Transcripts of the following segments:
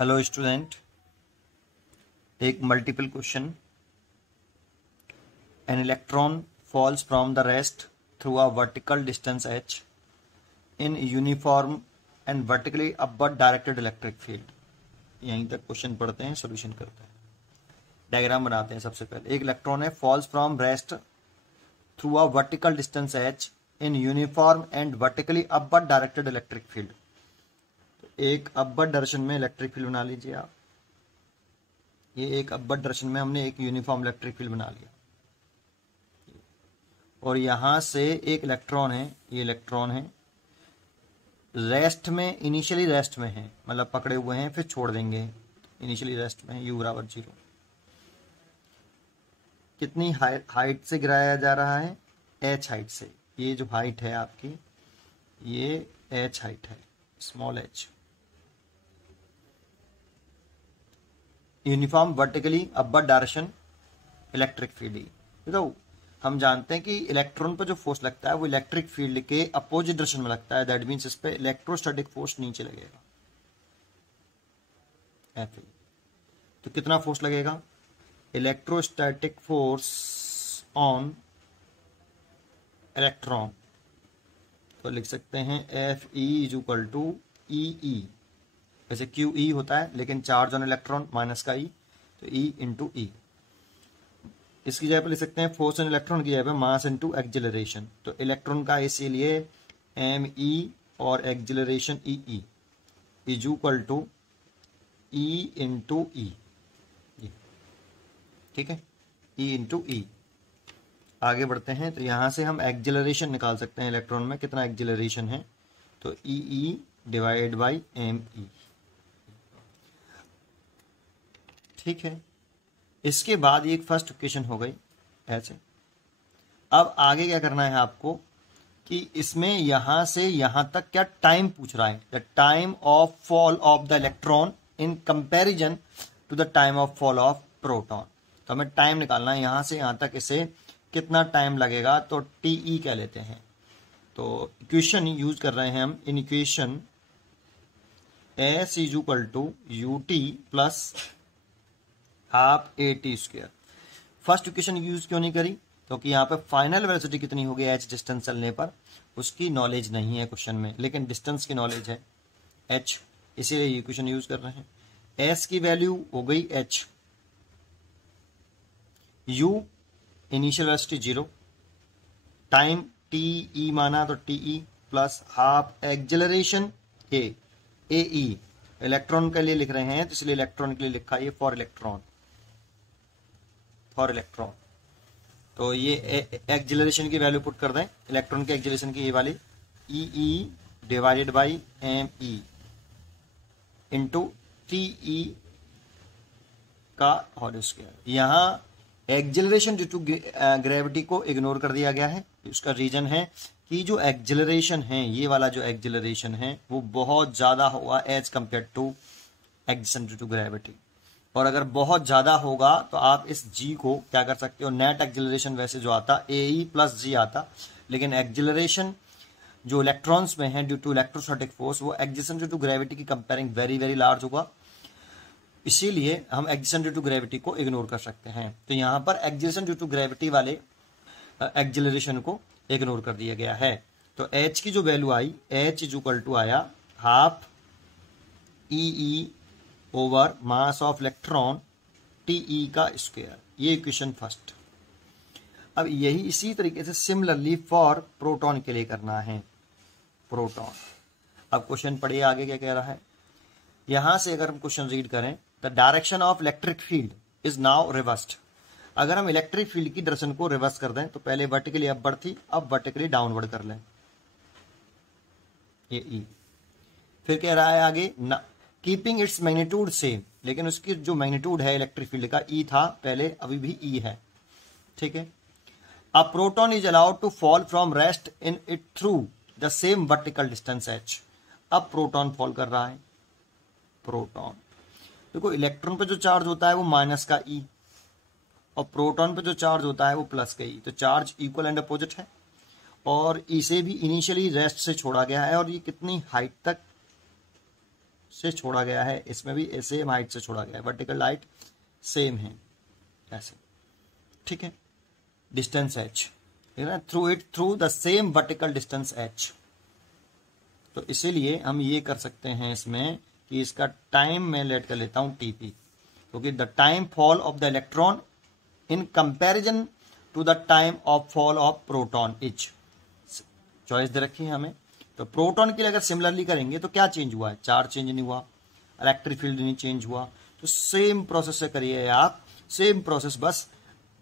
Hello student, एक multiple question. An electron falls from the rest through a vertical distance h in uniform and vertically upward directed electric field. यहीं तक question पढ़ते हैं, solution करते हैं, diagram बनाते हैं। सबसे पहले एक इलेक्ट्रॉन है, falls from rest through a vertical distance h in uniform and vertically upward directed electric field. एक अपवर्ड डायरेक्शन में इलेक्ट्रिक फील्ड बना लीजिए आप। ये एक अपवर्ड डायरेक्शन में हमने एक यूनिफॉर्म इलेक्ट्रिक फील्ड बना लिया, और यहां से एक इलेक्ट्रॉन है, ये इलेक्ट्रॉन है रेस्ट में, इनिशियली रेस्ट में है, मतलब पकड़े हुए हैं, फिर छोड़ देंगे। इनिशियली रेस्ट में u बराबर 0। कितनी हाइट से गिराया जा रहा है? h हाइट से। ये जो हाइट है आपकी, ये h हाइट है, small h। Uniform vertically upward direction electric field. तो हम जानते हैं कि इलेक्ट्रॉन पर जो फोर्स लगता है वो इलेक्ट्रिक फील्ड के अपोजिट डायरेक्शन में लगता है। दैट मीन्स इस पे इलेक्ट्रोस्टैटिक फोर्स नीचे लगेगा, F। तो कितना फोर्स लगेगा? इलेक्ट्रोस्टैटिक फोर्स ऑन इलेक्ट्रॉन, तो लिख सकते हैं Fe इज इक्वल टू ई। वैसे QE होता है, लेकिन चार्ज ऑन इलेक्ट्रॉन माइनस का E, तो E इंटू ई। इसकी जगह पर लिख सकते हैं फोर्स ऑन इलेक्ट्रॉन की जगह पर मास इनटू एक्जिलरेशन। तो इलेक्ट्रॉन का इसीलिए ME और acceleration EE is equal to E into E. ठीक है, E इंटू ई। आगे बढ़ते हैं, तो यहां से हम एक्जिलरेशन निकाल सकते हैं। इलेक्ट्रॉन में कितना एक्जिलरेशन है? तो EE डिवाइड बाई ME। ठीक है, इसके बाद एक फर्स्ट इक्वेशन हो गई ऐसे। अब आगे क्या करना है आपको कि इसमें यहां से यहां तक क्या टाइम पूछ रहा है, the time of fall of the electron in comparison to the time of fall of proton. तो हमें टाइम निकालना है यहां से यहां तक, इसे कितना टाइम लगेगा, तो TE कह लेते हैं। तो इक्वेशन यूज कर रहे हैं हम। In equation S is equal to UT plus half AT²। First equation use क्यों नहीं करी? क्योंकि यहाँ पे फाइनल वेलोसिटी कितनी होगी h डिस्टेंस चलने पर, उसकी नॉलेज नहीं है क्वेश्चन में, लेकिन डिस्टेंस की नॉलेज है h, इसीलिए ये इक्वेशन यूज कर रहे हैं। s की वैल्यू हो गई h, u initial velocity 0, time TE माना तो TE plus half एक्जेलरेशन AE। Electron के लिए लिख रहे हैं तो इसलिए इलेक्ट्रॉन के लिए लिखा है फॉर इलेक्ट्रॉन, फॉर इलेक्ट्रॉन। तो ये एक्जिलरेशन की वैल्यू पुट कर दें, इलेक्ट्रॉन के एक्जिलेशन की ये वाली EE divided by ME into TE का होल स्क्वायर। यहाँ एक्जिलरेशन ड्यू टू ग्रेविटी को इग्नोर कर दिया गया है। उसका रीजन है कि जो एक्जिलरेशन है, ये वाला जो एक्जिलरेशन है वो बहुत ज्यादा होगा as compare to acceleration due to gravity. और अगर बहुत ज्यादा होगा तो आप इस G को क्या कर सकते हो, नेट एक्जिलरेशन वैसे जो आता AE प्लस G आता, लेकिन एक्जिलरेशन जो इलेक्ट्रॉन्स में है ड्यू टू इलेक्ट्रोस्टैटिक फोर्स, वो एक्जिलेशन ड्यू टू ग्रेविटी की कंपेयरिंग वेरी वेरी लार्ज होगा। इसीलिए हम एक्जिलेशन ड्यू टू ग्रेविटी को इग्नोर कर सकते हैं। तो यहाँ पर एक्जिलेशन ड्यू टू ग्रेविटी वाले एक्जिलरेशन को इग्नोर कर दिया गया है। तो H की जो वैल्यू आई, H इज इक्वल टू आया half EE over mass of electron TE का स्क्वायर। ये इक्वेशन फर्स्ट। अब यही इसी तरीके से सिमिलरली फॉर प्रोटॉन के लिए करना है। प्रोटॉन, अब क्वेश्चन पढ़िए आगे क्या कह रहा है। यहां से अगर हम क्वेश्चन रीड करें, the direction of electric field is now reversed. अगर हम इलेक्ट्रिक फील्ड की डायरेक्शन को रिवर्स कर दें, तो पहले वर्टिकली अपवर्ड थी, अब वर्टिकली डाउनवर्ड कर लें, ये E। फिर कह रहा है आगे कीपिंग इट्स मैग्नीट्यूड सेम, लेकिन उसकी जो मैग्नीट्यूड है इलेक्ट्रिक फील्ड का E था पहले, अभी भी E है। ठीक है, a proton is allowed to fall from rest in it through the same vertical distance h। अब प्रोटॉन फॉल कर रहा है। प्रोटॉन देखो, इलेक्ट्रॉन पे जो चार्ज होता है वो माइनस का E, और प्रोटॉन पे जो चार्ज होता है वो प्लस का E। तो चार्ज इक्वल एंड अपोजिट है, और इसे भी इनिशियली रेस्ट से छोड़ा गया है। और ये कितनी हाइट तक से छोड़ा गया है, इसमें भी सेम हाइट से छोड़ा गया है, वर्टिकल हाइट सेम है ऐसे, ठीक है, डिस्टेंस h, ठीक है ना, through the same vertical distance h। तो इसीलिए हम ये कर सकते हैं इसमें कि इसका टाइम मैं लेट कर लेता हूं टीपी, क्योंकि the time fall of the electron in comparison to the time of fall of proton each, choice दे रखी है हमें। तो प्रोटॉन के लिए अगर सिमिलरली करेंगे तो क्या चेंज हुआ है, चार्ज चेंज नहीं हुआ, इलेक्ट्रिक फील्ड नहीं चेंज हुआ। तो सेम प्रोसेस से करिए आप, सेम प्रोसेस, बस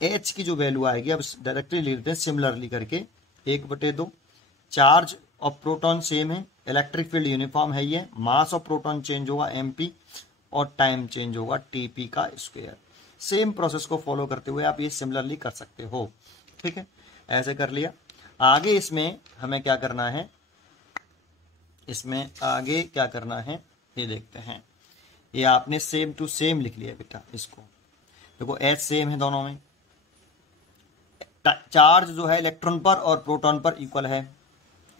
एच की जो वैल्यू आएगी अब डायरेक्टली लिख देते हैं सिमिलरली करके, 1/2, चार्ज ऑफ प्रोटॉन सेम है, इलेक्ट्रिक फील्ड यूनिफॉर्म है ये, मास ऑफ प्रोटॉन चेंज होगा mp और टाइम चेंज होगा टीपी का स्क्वायर। सेम प्रोसेस को फॉलो करते हुए आप ये सिमिलरली कर सकते हो, ठीक है, ऐसे कर लिया। आगे इसमें हमें क्या करना है, इसमें आगे क्या करना है ये देखते हैं। ये आपने सेम टू सेम लिख लिया बेटा, इसको देखो एच सेम है दोनों में, चार्ज जो है इलेक्ट्रॉन पर और प्रोटॉन पर इक्वल है,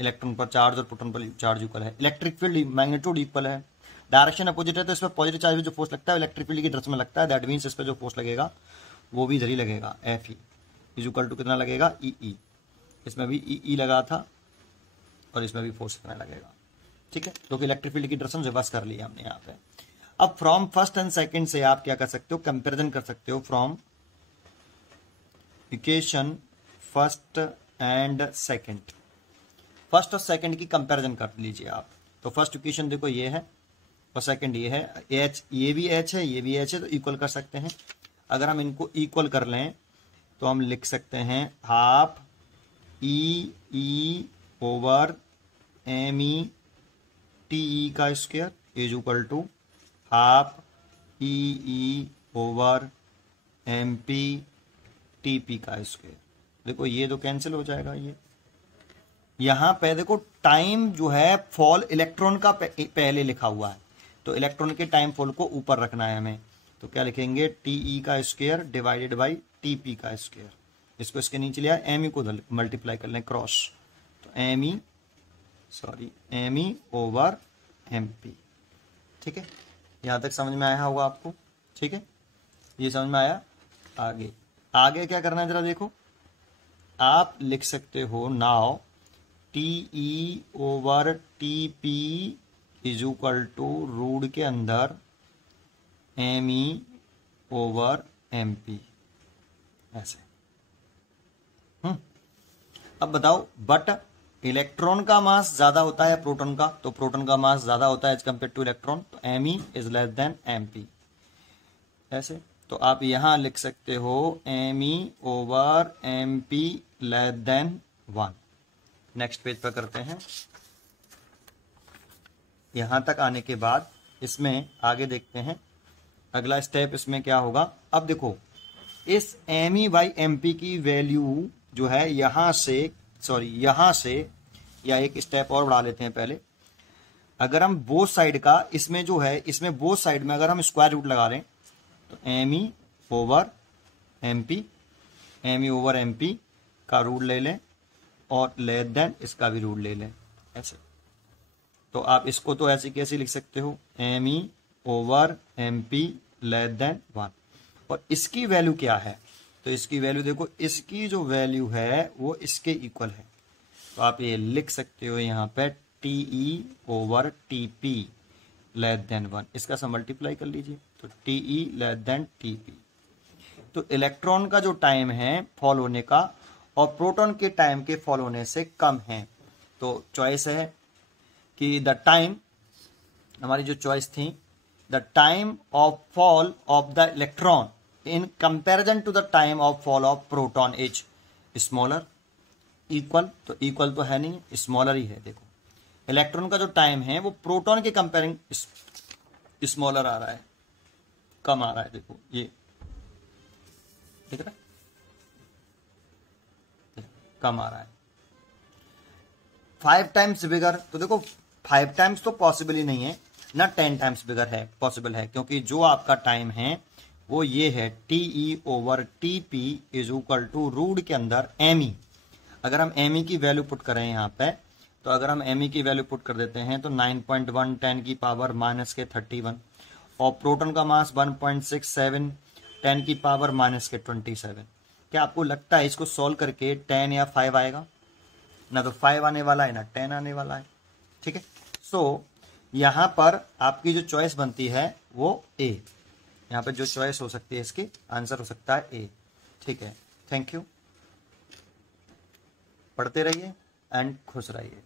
इलेक्ट्रॉन पर चार्ज और प्रोटॉन पर चार्ज इक्वल है, इलेक्ट्रिक फील्ड मैग्नीट्यूड इक्वल है, डायरेक्शन अपोजिट है तो इस पर पॉजिटिव चार्ज में जो फोर्स लगता है इलेक्ट्रिक फील्ड की डायरेक्शन में लगता है, दैट मींस इस पर जो फोर्स लगेगा वो भी इधर ही लगेगा, F E is equal to कितना लगेगा ई ई, इसमें भी ई लगा था और इसमें भी फोर्स कितना लगेगा, ठीक है, क्योंकि इलेक्ट्रिक फील्ड की डायरेक्शन रिवर्स कर लिया हमने यहाँ पे। अब फ्रॉम फर्स्ट एंड सेकंड से आप क्या कर सकते हो, कंपैरिजन कर सकते हो, from equation first and second, first और सेकंड की कंपैरिजन कर लीजिए आप। तो फर्स्ट इक्वेशन देखो ये है और सेकंड ये है, एच ये भी एच है ये भी एच है, तो इक्वल कर सकते हैं। अगर हम इनको इक्वल कर लें तो हम लिख सकते हैं half E E over M E T E का square is equal to half E E over M P T P का स्क्वायर। देखो ये तो कैंसिल हो जाएगा, ये यहां पे देखो टाइम जो है फॉल इलेक्ट्रॉन का पहले लिखा हुआ है, तो इलेक्ट्रॉन के टाइम फॉल को ऊपर रखना है हमें, तो क्या लिखेंगे टीई का स्क्वायर डिवाइडेड बाई टीपी का स्क्वायर, इसको इसके नीचे लिया, एम ई को मल्टीप्लाई कर लें क्रॉस, तो M E over M P, ठीक है, यहां तक समझ में आया होगा आपको, ठीक है, ये समझ में आया। आगे आगे क्या करना है जरा देखो, आप लिख सकते हो now T E over T P is equal to root के अंदर M E over M P, ऐसे। अब बताओ, बट इलेक्ट्रॉन का मास ज्यादा होता है प्रोटॉन का, तो प्रोटॉन का मास ज्यादा होता है एज कम्पेयर टू इलेक्ट्रॉन, तो M E is less than M P, ऐसे। तो आप यहां लिख सकते हो M E over M P less than 1। Next page पर करते हैं। यहां तक आने के बाद इसमें आगे देखते हैं अगला स्टेप इसमें क्या होगा। अब देखो इस M E by M P की वैल्यू जो है यहां से या एक स्टेप और बढ़ा लेते हैं पहले। अगर हम बोथ साइड का इसमें जो है, इसमें बोथ साइड में अगर हम स्क्वायर रूट लगा लें तो M E over M P का रूट ले लें और लेस देन इसका भी रूट ले लें, ऐसे। तो आप इसको तो ऐसे कैसे लिख सकते हो, M E over M P less than 1, और इसकी वैल्यू क्या है, तो इसकी वैल्यू देखो, इसकी जो वैल्यू है वो इसके इक्वल है, तो आप ये लिख सकते हो यहाँ पे T E over T P less than 1, इसका सब मल्टीप्लाई कर लीजिए, तो T E less than T P. तो इलेक्ट्रॉन का जो टाइम है फॉल होने का और प्रोटॉन के टाइम के फॉल होने से कम है, तो चॉइस है कि द टाइम, हमारी जो चॉइस थी, the time of fall of the electron in comparison to the time of fall of proton is smaller, equal, तो इक्वल तो है नहीं, स्मॉलर ही है। देखो इलेक्ट्रॉन का जो टाइम है वो प्रोटॉन के कंपेयरिंग स्मॉलर आ रहा है, कम आ रहा है, देखो ये दिख रहा है, कम आ रहा है। 5 टाइम्स बिगर, तो देखो 5 टाइम्स तो पॉसिबल ही नहीं है ना, 10 टाइम्स बिगर है, पॉसिबल है, क्योंकि जो आपका टाइम है वो ये है T E over T P is equal to root के अंदर एम ई। अगर हम एम ई की वैल्यू पुट करें यहाँ पे तो अगर हम एम की वैल्यू पुट कर देते हैं तो 9.1 10 की पावर माइनस के 31, और प्रोटॉन का मास 1.67 10 की पावर माइनस के 27। क्या आपको लगता है इसको सॉल्व करके 10 या 5 आएगा? ना तो 5 आने वाला है ना 10 आने वाला है। ठीक है, सो यहां पर आपकी जो चॉइस बनती है वो ए। यहाँ पर जो चॉइस हो सकती है इसकी आंसर हो सकता है ए। ठीक है, थैंक यू, पढ़ते रहिए एंड खुश रहिए।